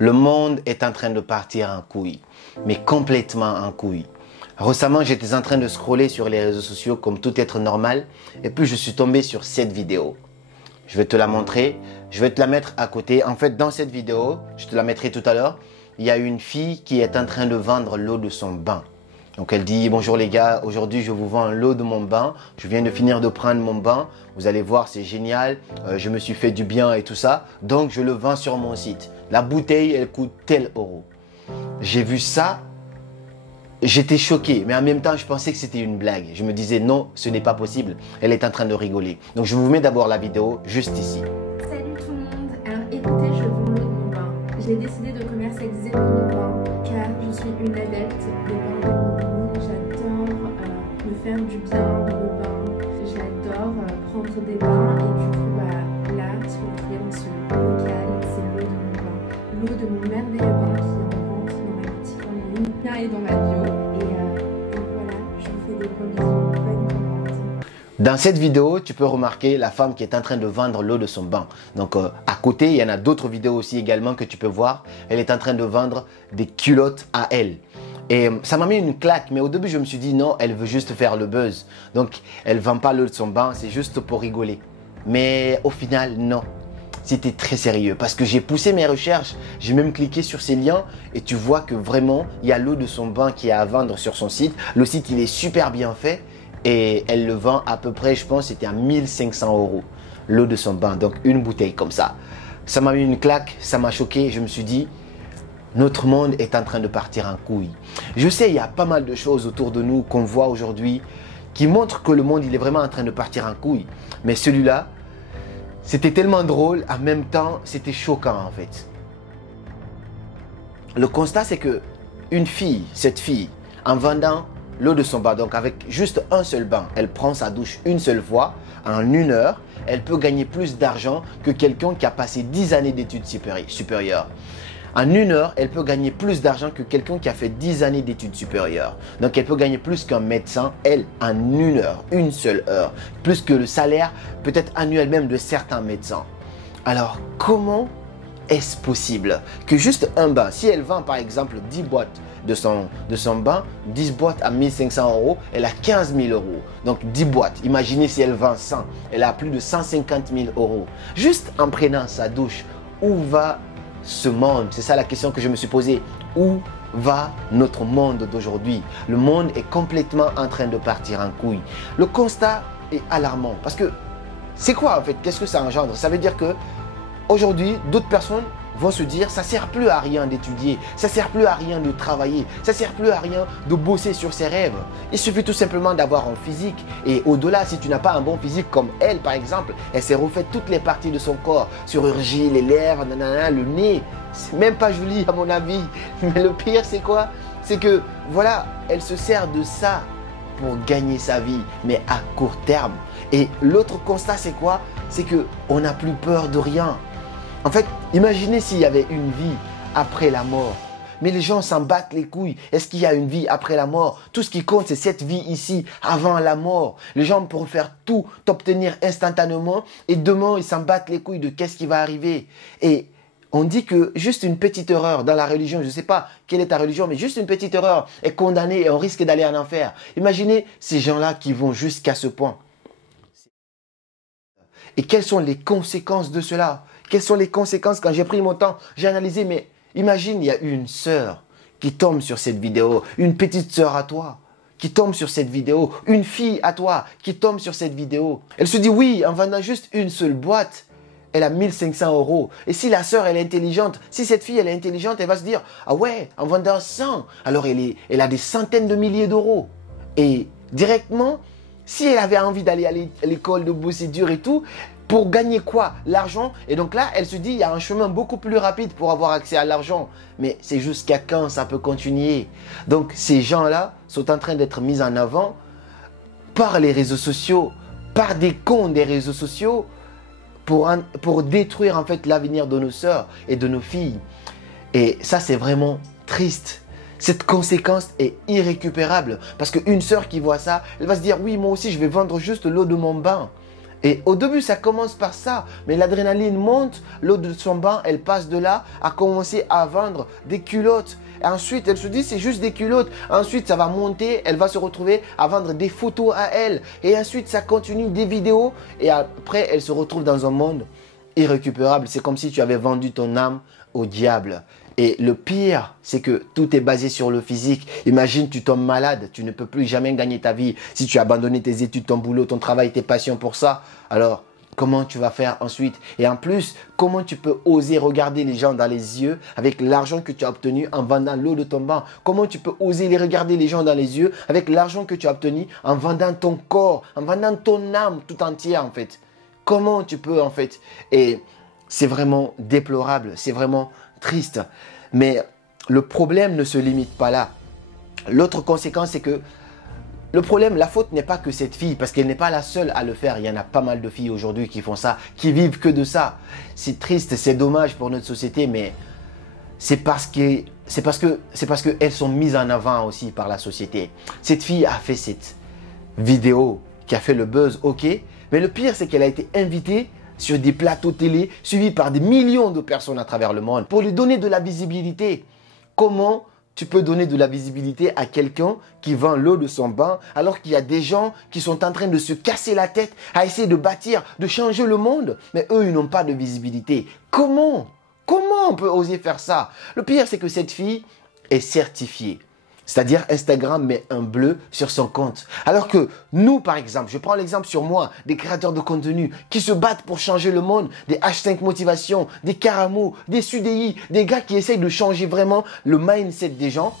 Le monde est en train de partir en couille, mais complètement en couille. Récemment, j'étais en train de scroller sur les réseaux sociaux comme tout être normal et puis je suis tombé sur cette vidéo. Je vais te la montrer, je vais te la mettre à côté. En fait, dans cette vidéo, je te la mettrai tout à l'heure, il y a une fille qui est en train de vendre l'eau de son bain. Donc elle dit: bonjour les gars, aujourd'hui je vous vends l'eau de mon bain, je viens de finir de prendre mon bain, vous allez voir c'est génial, je me suis fait du bien et tout ça, donc je le vends sur mon site. La bouteille elle coûte tel euro. J'ai vu ça, j'étais choqué, mais en même temps je pensais que c'était une blague. Je me disais non, ce n'est pas possible, elle est en train de rigoler. Donc je vous mets d'abord la vidéo juste ici. Salut tout le monde, alors écoutez, je vends l'eau de mon bain. J'ai décidé de commercialiser l'eau de mon bain car je suis une adepte des bains de momie. J'adore me faire du bien dans le bain, j'adore prendre des bains et du coup là, ce que je viens de ce local, c'est l'eau de mon bain. L'eau de mon merveilleux bain qui est en vente dans ma boutique en ligne. Le lien est dans ma bio et voilà, je vous fais des gros bisous, bonne commande. Dans cette vidéo, tu peux remarquer la femme qui est en train de vendre l'eau de son bain. Donc à côté, il y en a d'autres vidéos aussi également que tu peux voir. Elle est en train de vendre des culottes à elle. Et ça m'a mis une claque, mais au début je me suis dit non, elle veut juste faire le buzz. Donc elle ne vend pas l'eau de son bain, c'est juste pour rigoler. Mais au final, non. C'était très sérieux parce que j'ai poussé mes recherches, j'ai même cliqué sur ces liens et tu vois que vraiment, il y a l'eau de son bain qui est à vendre sur son site. Le site, il est super bien fait et elle le vend à peu près, je pense, c'était à 1500 €. L'eau de son bain, donc une bouteille comme ça. Ça m'a mis une claque, ça m'a choqué, je me suis dit, notre monde est en train de partir en couille. Je sais, il y a pas mal de choses autour de nous qu'on voit aujourd'hui qui montrent que le monde il est vraiment en train de partir en couille. Mais celui-là, c'était tellement drôle, en même temps, c'était choquant en fait. Le constat, c'est que une fille, cette fille, en vendant l'eau de son bain, donc avec juste un seul bain, elle prend sa douche une seule fois, en 1 heure, elle peut gagner plus d'argent que quelqu'un qui a passé 10 années d'études supérieures. En 1 heure, elle peut gagner plus d'argent que quelqu'un qui a fait 10 années d'études supérieures. Donc, elle peut gagner plus qu'un médecin, elle, en 1 heure, une seule heure. Plus que le salaire, peut-être annuel même, de certains médecins. Alors, comment est-ce possible que juste un bain, si elle vend par exemple 10 boîtes de son bain, 10 boîtes à 1500 €, elle a 15 000 €. Donc 10 boîtes, imaginez si elle vend 100, elle a plus de 150 000 €. Juste en prenant sa douche, où va ce monde? C'est ça la question que je me suis posée. Où va notre monde d'aujourd'hui? Le monde est complètement en train de partir en couille. Le constat est alarmant parce que c'est quoi en fait? Qu'est-ce que ça engendre? Ça veut dire que aujourd'hui, d'autres personnes vont se dire ça ne sert plus à rien d'étudier, ça ne sert plus à rien de travailler, ça ne sert plus à rien de bosser sur ses rêves. Il suffit tout simplement d'avoir un physique. Et au-delà, si tu n'as pas un bon physique comme elle par exemple, elle s'est refaite toutes les parties de son corps, chirurgie, les lèvres, nanana, le nez. C'est même pas joli à mon avis. Mais le pire c'est quoi? C'est que voilà, elle se sert de ça pour gagner sa vie, mais à court terme. Et l'autre constat c'est quoi? C'est qu'on n'a plus peur de rien. En fait, imaginez s'il y avait une vie après la mort. Mais les gens s'en battent les couilles. Est-ce qu'il y a une vie après la mort? Tout ce qui compte, c'est cette vie ici, avant la mort. Les gens pourront faire tout, t'obtenir instantanément. Et demain, ils s'en battent les couilles de qu'est-ce qui va arriver. Et on dit que juste une petite erreur dans la religion, je ne sais pas quelle est ta religion, mais juste une petite erreur est condamnée et on risque d'aller en enfer. Imaginez ces gens-là qui vont jusqu'à ce point. Et quelles sont les conséquences de cela? Quelles sont les conséquences? Quand j'ai pris mon temps, j'ai analysé, mais imagine, il y a une sœur qui tombe sur cette vidéo, une petite sœur à toi qui tombe sur cette vidéo, une fille à toi qui tombe sur cette vidéo. Elle se dit oui, en vendant juste une seule boîte, elle a 1500 €. Et si la sœur, elle est intelligente, si cette fille, elle est intelligente, elle va se dire, ah ouais, en vendant 100, alors elle a des centaines de milliers d'euros. Et directement, si elle avait envie d'aller à l'école de bosser dur et tout, pour gagner quoi? L'argent. Et donc là, elle se dit, il y a un chemin beaucoup plus rapide pour avoir accès à l'argent. Mais c'est jusqu'à quand ça peut continuer? Donc ces gens-là sont en train d'être mis en avant par les réseaux sociaux, par des comptes des réseaux sociaux, pour détruire en fait l'avenir de nos sœurs et de nos filles. Et ça, c'est vraiment triste. Cette conséquence est irrécupérable parce qu'une sœur qui voit ça, elle va se dire, oui, moi aussi, je vais vendre juste l'eau de mon bain. Et au début, ça commence par ça. Mais l'adrénaline monte, l'eau de son bain, elle passe de là à commencer à vendre des culottes. Et ensuite, elle se dit, c'est juste des culottes. Ensuite, ça va monter, elle va se retrouver à vendre des photos à elle. Et ensuite, ça continue des vidéos. Et après, elle se retrouve dans un monde irrécupérable. C'est comme si tu avais vendu ton âme au diable. Et le pire, c'est que tout est basé sur le physique. Imagine, tu tombes malade, tu ne peux plus jamais gagner ta vie. Si tu as abandonné tes études, ton boulot, ton travail, tes passions pour ça, alors comment tu vas faire ensuite? Et en plus, comment tu peux oser regarder les gens dans les yeux avec l'argent que tu as obtenu en vendant l'eau de ton bain? Comment tu peux oser les regarder les gens dans les yeux avec l'argent que tu as obtenu en vendant ton corps, en vendant ton âme tout entière en fait? Comment tu peux en fait? Et c'est vraiment déplorable, c'est vraiment triste. Mais le problème ne se limite pas là. L'autre conséquence, c'est que le problème, la faute n'est pas que cette fille, parce qu'elle n'est pas la seule à le faire. Il y en a pas mal de filles aujourd'hui qui font ça, qui vivent que de ça. C'est triste, c'est dommage pour notre société, mais c'est parce qu'elles sont mises en avant aussi par la société. Cette fille a fait cette vidéo qui a fait le buzz, ok. Mais le pire, c'est qu'elle a été invitée sur des plateaux télé, suivis par des millions de personnes à travers le monde, pour lui donner de la visibilité. Comment tu peux donner de la visibilité à quelqu'un qui vend l'eau de son bain, alors qu'il y a des gens qui sont en train de se casser la tête à essayer de bâtir, de changer le monde, mais eux, ils n'ont pas de visibilité. Comment on peut oser faire ça? Le pire, c'est que cette fille est certifiée. C'est-à-dire Instagram met un bleu sur son compte. Alors que nous, par exemple, je prends l'exemple sur moi, des créateurs de contenu qui se battent pour changer le monde, des H5 Motivation, des Karamo, des Sudei, des gars qui essayent de changer vraiment le mindset des gens.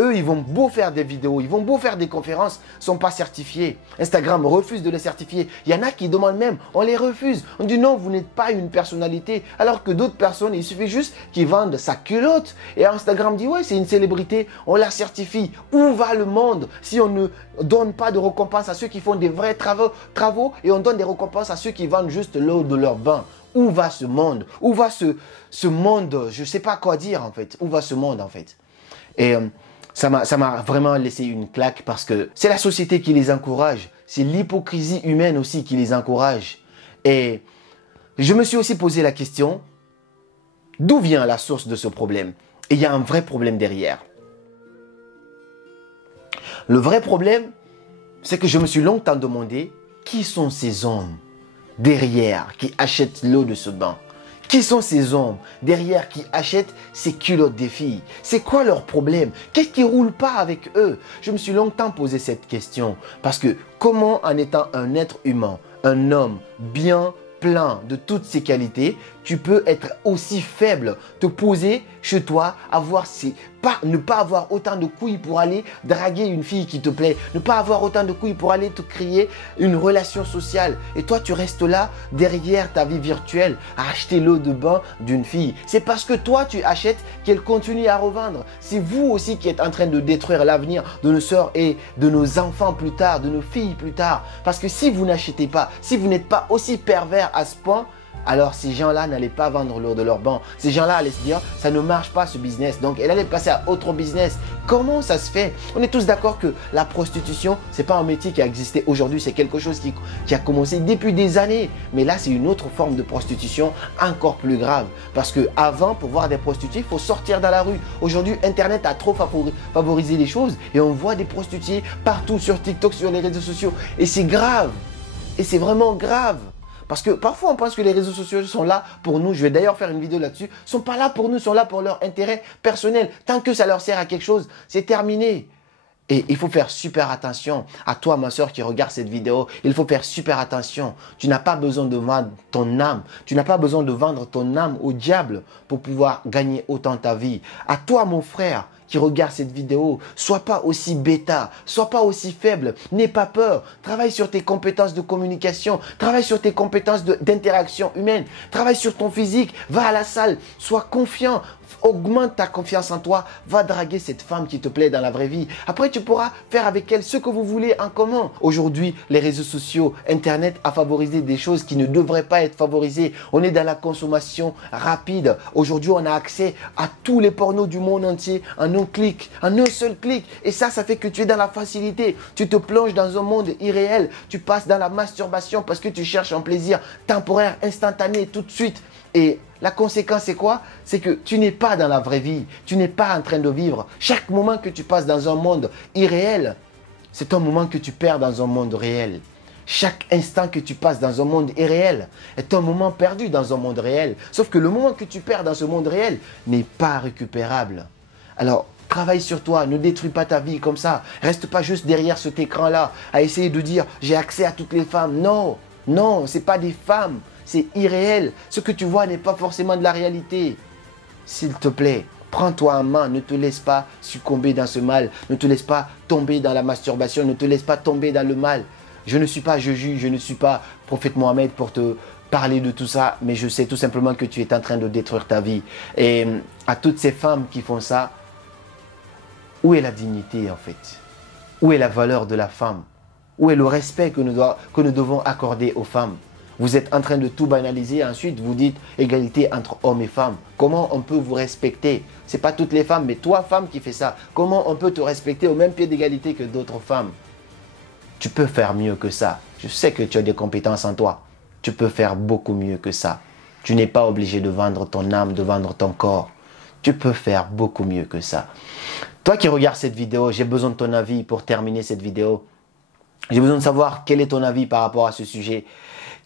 Eux, ils vont beau faire des vidéos, ils vont beau faire des conférences, ne sont pas certifiés. Instagram refuse de les certifier. Il y en a qui demandent même, on les refuse. On dit non, vous n'êtes pas une personnalité. Alors que d'autres personnes, il suffit juste qu'ils vendent sa culotte. Et Instagram dit, ouais, c'est une célébrité, on la certifie. Où va le monde si on ne donne pas de récompense à ceux qui font des vrais travaux et on donne des récompenses à ceux qui vendent juste l'eau de leur bain? Où va ce monde? Où va ce monde? Je ne sais pas quoi dire en fait. Où va ce monde en fait? Et ça m'a vraiment laissé une claque parce que c'est la société qui les encourage. C'est l'hypocrisie humaine aussi qui les encourage. Et je me suis aussi posé la question, d'où vient la source de ce problème? Et il y a un vrai problème derrière. Le vrai problème, c'est que je me suis longtemps demandé qui sont ces hommes derrière qui achètent l'eau de ce bain? Qui sont ces hommes derrière qui achètent ces culottes des filles? C'est quoi leur problème? Qu'est-ce qui ne roule pas avec eux? Je me suis longtemps posé cette question. Parce que comment, en étant un être humain, un homme bien plein de toutes ses qualités, tu peux être aussi faible, te poser chez toi, ne pas avoir autant de couilles pour aller draguer une fille qui te plaît, ne pas avoir autant de couilles pour aller te créer une relation sociale. Et toi, tu restes là, derrière ta vie virtuelle, à acheter l'eau de bain d'une fille. C'est parce que toi, tu achètes qu'elle continue à revendre. C'est vous aussi qui êtes en train de détruire l'avenir de nos sœurs et de nos enfants plus tard, de nos filles plus tard. Parce que si vous n'achetez pas, si vous n'êtes pas aussi pervers à ce point, alors ces gens-là n'allaient pas vendre l'eau de leur banc. Ces gens-là allaient se dire, ça ne marche pas ce business. Donc, elle allait passer à autre business. Comment ça se fait? On est tous d'accord que la prostitution, ce n'est pas un métier qui a existé aujourd'hui. C'est quelque chose qui a commencé depuis des années. Mais là, c'est une autre forme de prostitution encore plus grave. Parce qu'avant, pour voir des prostituées, il faut sortir dans la rue. Aujourd'hui, Internet a trop favorisé les choses. Et on voit des prostituées partout sur TikTok, sur les réseaux sociaux. Et c'est grave. Et c'est vraiment grave. Parce que parfois, on pense que les réseaux sociaux sont là pour nous. Je vais d'ailleurs faire une vidéo là-dessus. Ils ne sont pas là pour nous, ils sont là pour leur intérêt personnel. Tant que ça leur sert à quelque chose, c'est terminé. Et il faut faire super attention. À toi, ma soeur qui regarde cette vidéo, il faut faire super attention. Tu n'as pas besoin de vendre ton âme. Tu n'as pas besoin de vendre ton âme au diable pour pouvoir gagner autant ta vie. À toi, mon frère, qui regarde cette vidéo, sois pas aussi bêta, sois pas aussi faible, n'aie pas peur, travaille sur tes compétences de communication, travaille sur tes compétences d'interaction humaine, travaille sur ton physique, va à la salle, sois confiant, augmente ta confiance en toi, va draguer cette femme qui te plaît dans la vraie vie. Après, tu pourras faire avec elle ce que vous voulez en commun. Aujourd'hui, les réseaux sociaux, Internet a favorisé des choses qui ne devraient pas être favorisées. On est dans la consommation rapide. Aujourd'hui, on a accès à tous les pornos du monde entier en un clic, en un seul clic. Et ça fait que tu es dans la facilité. Tu te plonges dans un monde irréel. Tu passes dans la masturbation parce que tu cherches un plaisir temporaire, instantané, tout de suite. Et la conséquence, c'est quoi? C'est que tu n'es pas dans la vraie vie. Tu n'es pas en train de vivre. Chaque moment que tu passes dans un monde irréel, c'est un moment que tu perds dans un monde réel. Chaque instant que tu passes dans un monde irréel est un moment perdu dans un monde réel. Sauf que le moment que tu perds dans ce monde réel n'est pas récupérable. Alors, travaille sur toi, ne détruis pas ta vie comme ça. Reste pas juste derrière cet écran-là à essayer de dire « j'ai accès à toutes les femmes ». Non, non, ce n'est pas des femmes, c'est irréel. Ce que tu vois n'est pas forcément de la réalité. S'il te plaît, prends-toi en main, ne te laisse pas succomber dans ce mal. Ne te laisse pas tomber dans la masturbation, ne te laisse pas tomber dans le mal. Je ne suis pas Jésus, je ne suis pas prophète Mohamed pour te parler de tout ça, mais je sais tout simplement que tu es en train de détruire ta vie. Et à toutes ces femmes qui font ça, où est la dignité en fait? Où est la valeur de la femme? Où est le respect que nous devons accorder aux femmes? Vous êtes en train de tout banaliser, ensuite vous dites égalité entre hommes et femmes. Comment on peut vous respecter? Ce n'est pas toutes les femmes, mais toi femme qui fais ça. Comment on peut te respecter au même pied d'égalité que d'autres femmes? Tu peux faire mieux que ça. Je sais que tu as des compétences en toi. Tu peux faire beaucoup mieux que ça. Tu n'es pas obligé de vendre ton âme, de vendre ton corps. Tu peux faire beaucoup mieux que ça. Toi qui regardes cette vidéo, j'ai besoin de ton avis pour terminer cette vidéo. J'ai besoin de savoir quel est ton avis par rapport à ce sujet.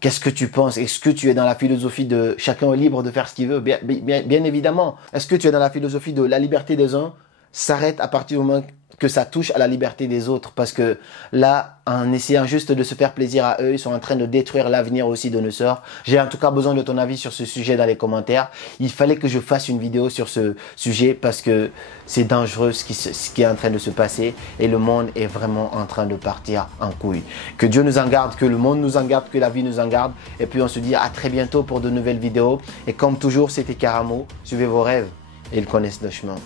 Qu'est-ce que tu penses? Est-ce que tu es dans la philosophie de chacun est libre de faire ce qu'il veut? Bien évidemment. Est-ce que tu es dans la philosophie de la liberté des uns s'arrête à partir du moment que ça touche à la liberté des autres? Parce que là, en essayant juste de se faire plaisir à eux, ils sont en train de détruire l'avenir aussi de nos sœurs. J'ai en tout cas besoin de ton avis sur ce sujet dans les commentaires. Il fallait que je fasse une vidéo sur ce sujet parce que c'est dangereux ce qui est en train de se passer et le monde est vraiment en train de partir en couille. Que Dieu nous en garde, que le monde nous en garde, que la vie nous en garde. Et puis on se dit à très bientôt pour de nouvelles vidéos. Et comme toujours, c'était Karamo. Suivez vos rêves et ils connaissent le chemin.